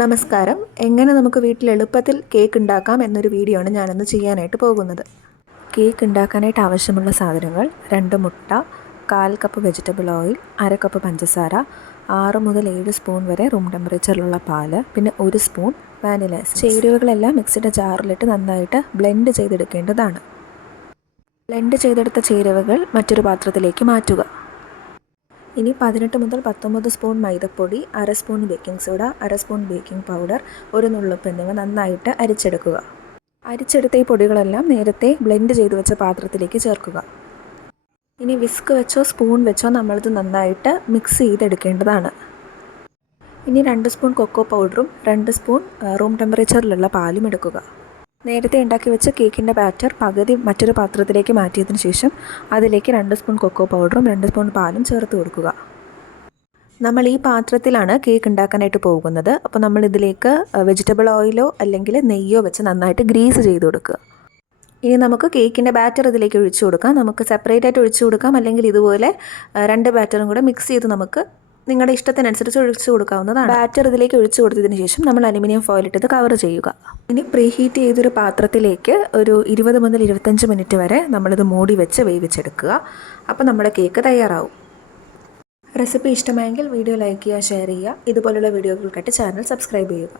നമസ്കാരം. എങ്ങനെ നമുക്ക് വീട്ടിൽ എളുപ്പത്തിൽ കേക്ക് ഉണ്ടാക്കാം എന്നൊരു വീഡിയോ ആണ് ഞാനിന്ന് ചെയ്യാനായിട്ട് പോകുന്നത്. കേക്ക് ഉണ്ടാക്കാനായിട്ട് ആവശ്യമുള്ള സാധനങ്ങൾ 2 മുട്ട, 1/4 കപ്പ് വെജിറ്റബിൾ ഓയിൽ, 1/2 കപ്പ് പഞ്ചസാര, 6 മുതൽ 7 സ്പൂൺ വരെ റൂം ടെമ്പറേച്ചറിലുള്ള പാല്, പിന്നെ 1 സ്പൂൺ വാനില എസൻസ്. ചേരുവകളെല്ലാം മിക്സിയുടെ ജാറിലിട്ട് നന്നായിട്ട് ബ്ലെൻഡ് ചെയ്തെടുക്കേണ്ടതാണ്. ബ്ലെൻഡ് ചെയ്തെടുത്ത ചേരുവകൾ മറ്റൊരു പാത്രത്തിലേക്ക് മാറ്റുക. ഇനി 18 മുതൽ 19 സ്പൂൺ മൈദപ്പൊടി, 1/2 spoon baking soda, 1/2 spoon baking powder, 1 നുള്ളുപ്പ് എന്നിവ നന്നായിട്ട് അരിച്ചെടുക്കുക. അരിച്ചെടുത്ത ഈ പൊടികളെല്ലാം നേരത്തെ ബ്ലെൻഡ് ചെയ്ത് വെച്ച പാത്രത്തിലേക്ക് ചേർക്കുക. ഇനി വിസ്ക് വെച്ചോ സ്പൂൺ വെച്ചോ നമ്മളിത് നന്നായിട്ട് മിക്സ് ചെയ്തെടുക്കേണ്ടതാണ്. ഇനി 2 സ്പൂൺ കൊക്കോ പൗഡറും 2 സ്പൂൺ റൂം ടെമ്പറേച്ചറിലുള്ള പാലും എടുക്കുക. നേരത്തെ ഉണ്ടാക്കി വെച്ച കേക്കിൻ്റെ ബാറ്റർ പകുതി മറ്റൊരു പാത്രത്തിലേക്ക് മാറ്റിയതിന് ശേഷം അതിലേക്ക് 2 സ്പൂൺ കൊക്കോ പൗഡറും 2 സ്പൂൺ പാലും ചേർത്ത് കൊടുക്കുക. നമ്മൾ ഈ പാത്രത്തിലാണ് കേക്ക് ഉണ്ടാക്കാനായിട്ട് പോകുന്നത്. അപ്പോൾ നമ്മൾ ഇതിലേക്ക് വെജിറ്റബിൾ ഓയിലോ അല്ലെങ്കിൽ നെയ്യോ വെച്ച് നന്നായിട്ട് ഗ്രീസ് ചെയ്ത് കൊടുക്കുക. ഇനി നമുക്ക് കേക്കിൻ്റെ ബാറ്റർ ഇതിലേക്ക് ഒഴിച്ചു കൊടുക്കാം. നമുക്ക് സെപ്പറേറ്റ് ആയിട്ട് ഒഴിച്ചു കൊടുക്കാം, അല്ലെങ്കിൽ ഇതുപോലെ 2 ബാറ്ററും കൂടെ മിക്സ് ചെയ്ത് നമുക്ക് നിങ്ങളുടെ ഇഷ്ടത്തിനനുസരിച്ച് ഒഴിച്ചു കൊടുക്കാവുന്നതാണ്. ബാറ്റർ ഇതിലേക്ക് ഒഴിച്ചു കൊടുത്തതിന് ശേഷം നമ്മൾ അലുമിനിയം ഫോയിൽ ഇട്ട് കവർ ചെയ്യുക. ഇനി പ്രീഹീറ്റ് ചെയ്തൊരു പാത്രത്തിലേക്ക് ഒരു 20 മുതൽ 25 മിനിറ്റ് വരെ നമ്മളിത് മൂടി വെച്ച് വേവിച്ചെടുക്കുക. അപ്പോൾ നമ്മുടെ കേക്ക് തയ്യാറാവും. റെസിപ്പി ഇഷ്ടമായെങ്കിൽ വീഡിയോ ലൈക്ക് ചെയ്യുക, ഷെയർ ചെയ്യുക. ഇതുപോലുള്ള വീഡിയോകൾക്കായിട്ട് ചാനൽ സബ്സ്ക്രൈബ് ചെയ്യുക.